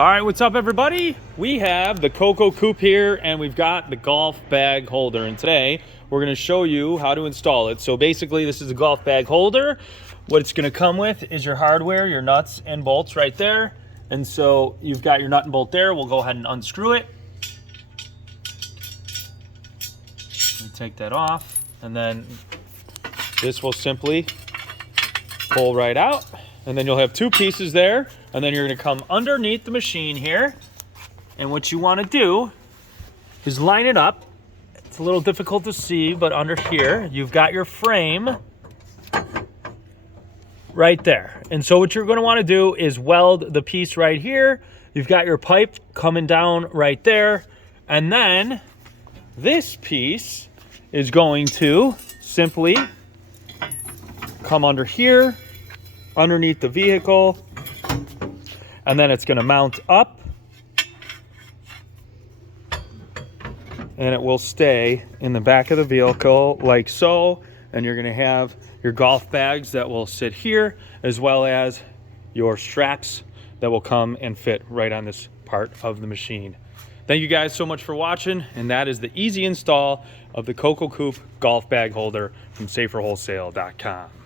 All right, what's up everybody? We have the Coco Coupe here and we've got the golf bag holder, and today we're gonna show you how to install it. So basically this is a golf bag holder. What it's gonna come with is your hardware, your nuts and bolts right there. And so you've got your nut and bolt there. We'll go ahead and unscrew it. Take that off, and then this will simply pull right out, and then you'll have two pieces there, and then you're going to come underneath the machine here, and what you want to do is line it up. It's a little difficult to see, but under here you've got your frame right there. And so what you're going to want to do is weld the piece right here. You've got your pipe coming down right there, and then this piece is going to simply come under here, underneath the vehicle, and then it's going to mount up, and it will stay in the back of the vehicle like so, and you're going to have your golf bags that will sit here, as well as your straps that will come and fit right on this part of the machine. Thank you guys so much for watching, and that is the easy install of the Coco Coupe golf bag holder from saferwholesale.com.